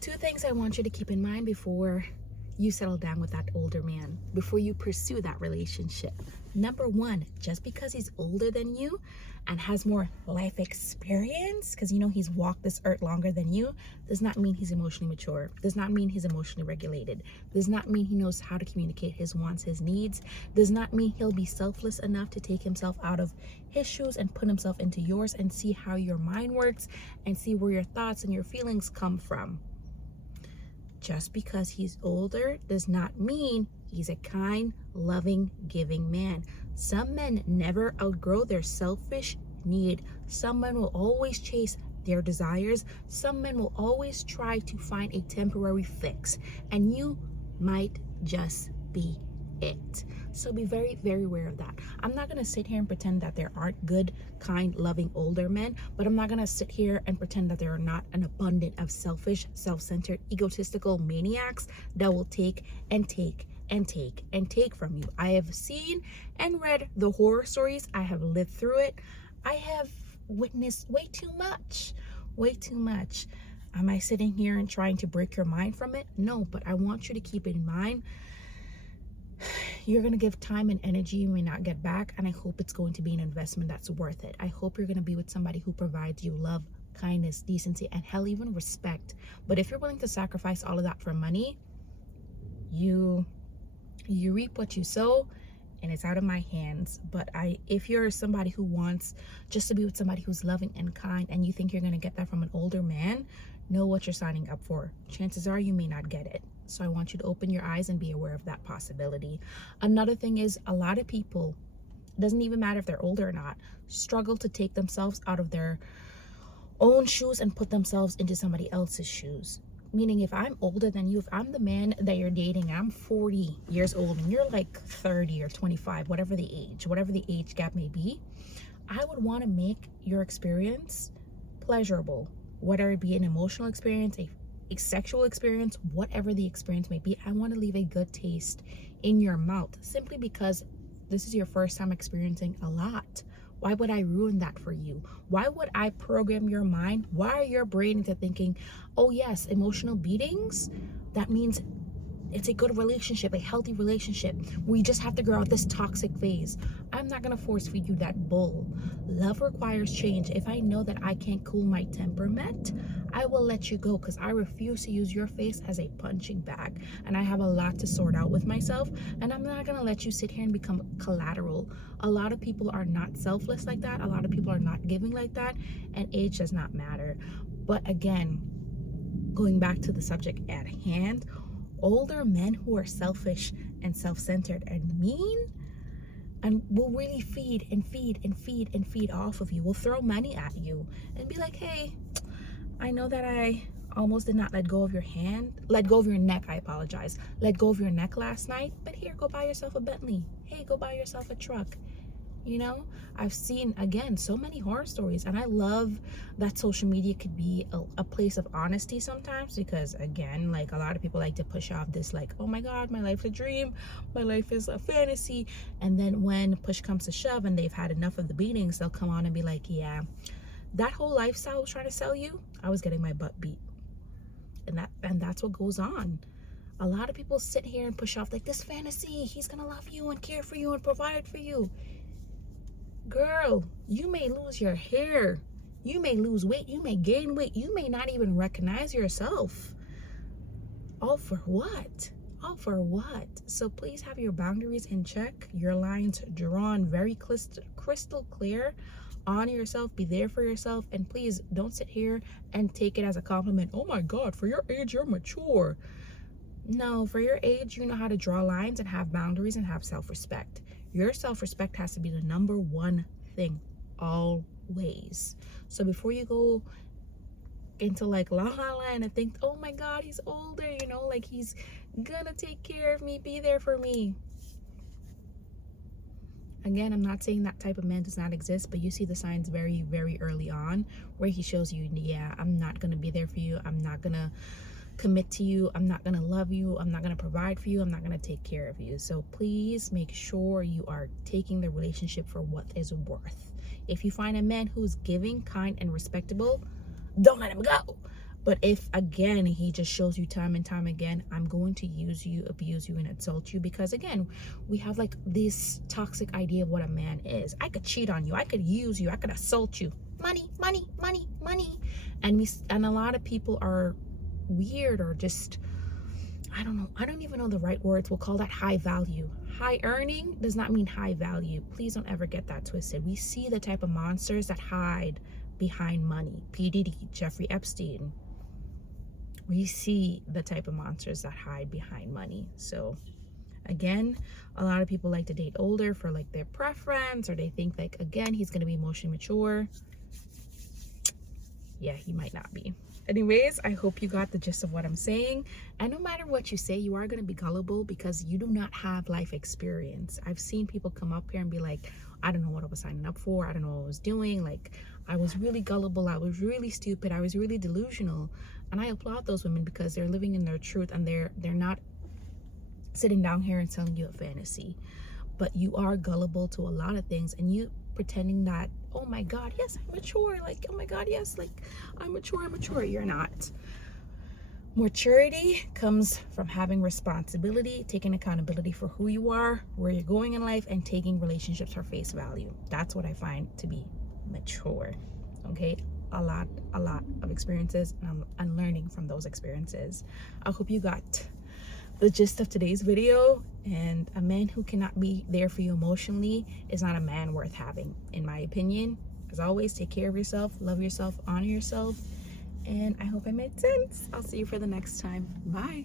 Two things I want you to keep in mind before you settle down with that older man, before you pursue that relationship. Number one, just because he's older than you and has more life experience, because he's walked this earth longer than you, does not mean he's emotionally mature, does not mean he's emotionally regulated, does not mean he knows how to communicate his wants, his needs, does not mean he'll be selfless enough to take himself out of his shoes and put himself into yours and see how your mind works and see where your thoughts and your feelings come from. Just because he's older does not mean he's a kind, loving, giving man. Some men never outgrow their selfish need. Some men will always chase their desires. Some men will always try to find a temporary fix. And you might just be it. So be very, very aware of that. I'm not going to sit here and pretend that there aren't good, kind, loving older men, but I'm not going to sit here and pretend that there are not an abundance of selfish, self-centered, egotistical maniacs that will take and take and take and take from you. I have seen and read the horror stories. I have lived through it. I have witnessed way too much. Am I sitting here and trying to break your mind from it? No, but I want you to keep in mind you're going to give time and energy you may not get back, and I hope it's going to be an investment that's worth it. I hope you're going to be with somebody who provides you love, kindness, decency, and hell, even respect. But if you're willing to sacrifice all of that for money, you reap what you sow, and it's out of my hands. But if you're somebody who wants just to be with somebody who's loving and kind, and you think you're going to get that from an older man, know what you're signing up for. Chances are you may not get it. So I want you to open your eyes and be aware of that possibility. Another thing is, a lot of people, it doesn't even matter if they're older or not, struggle to take themselves out of their own shoes and put themselves into somebody else's shoes. Meaning, if I'm older than you, if I'm the man that you're dating, I'm 40 years old and you're like 30 or 25, whatever the age gap may be, I would want to make your experience pleasurable, whether it be an emotional experience, a sexual experience, whatever the experience may be. I want to leave a good taste in your mouth, simply because this is your first time experiencing a lot. Why would I ruin that for you? Why would I program your mind, wire your brain into thinking, oh yes, emotional beatings, that means it's a good relationship, a healthy relationship. We just have to grow out this toxic phase. I'm not going to force feed you that bull. Love requires change. If I know that I can't cool my temperament, I will let you go, because I refuse to use your face as a punching bag. And I have a lot to sort out with myself. And I'm not going to let you sit here and become collateral. A lot of people are not selfless like that. A lot of people are not giving like that. And age does not matter. But again, going back to the subject at hand, older men who are selfish and self-centered and mean and will really feed off of you, will throw money at you and be like, hey, I know that I almost did not let go of your neck, let go of your neck last night, but here, go buy yourself a Bentley. Hey, go buy yourself a truck. I've seen, again, so many horror stories, and I love that social media could be a place of honesty sometimes, because again, like, a lot of people like to push off this, like, oh my God, my life's a dream, my life is a fantasy. And then when push comes to shove and they've had enough of the beatings, they'll come on and be like, yeah, that whole lifestyle I was trying to sell you, I was getting my butt beat. And that's what goes on. A lot of people sit here and push off like this fantasy, he's gonna love you and care for you and provide for you. Girl, you may lose your hair, you may lose weight, you may gain weight, you may not even recognize yourself. All for what? So please have your boundaries in check, your lines drawn very crystal clear on yourself. Be there for yourself, and please don't sit here and take it as a compliment. Oh my God, for your age, you're mature. No, for your age, you know how to draw lines and have boundaries and have self-respect. Your self-respect has to be the number one thing, always. So before you go into like la la land and think, oh my God, he's older, like he's gonna take care of me, be there for me. Again, I'm not saying that type of man does not exist, but you see the signs very, very early on where he shows you, yeah, I'm not gonna be there for you, I'm not gonna commit to you, I'm not gonna love you, I'm not gonna provide for you, I'm not gonna take care of you. So please make sure you are taking the relationship for what it's worth. If you find a man who's giving, kind, and respectable, don't let him go. But if again he just shows you time and time again, I'm going to use you, abuse you, and insult you, because again, we have like this toxic idea of what a man is. I could cheat on you, I could use you, I could assault you. Money, money, money, money. And a lot of people are weird, or just, I don't know, I don't even know the right words. We'll call that high value. High earning does not mean high value. Please don't ever get that twisted. We see the type of monsters that hide behind money. P. Diddy, Jeffrey Epstein. We see the type of monsters that hide behind money. So again, a lot of people like to date older for like their preference, or they think like, again, he's going to be emotionally mature. Yeah, he might not be. Anyways, I hope you got the gist of what I'm saying. And no matter what you say, you are going to be gullible because you do not have life experience. I've seen people come up here and be like, I don't know what I was signing up for. I don't know what I was doing. Like, I was really gullible. I was really stupid. I was really delusional. And I applaud those women because they're living in their truth, and they're not sitting down here and telling you a fantasy. But you are gullible to a lot of things, and you pretending that, oh my God, yes, I'm mature. Like, oh my God, yes, like I'm mature. You're not. Maturity comes from having responsibility, taking accountability for who you are, where you're going in life, and taking relationships for face value. That's what I find to be mature. Okay, a lot of experiences, and I'm learning from those experiences. I hope you got the gist of today's video. And a man who cannot be there for you emotionally is not a man worth having, in my opinion. As always, take care of yourself, love yourself, honor yourself, and I hope I made sense. I'll see you for the next time. Bye.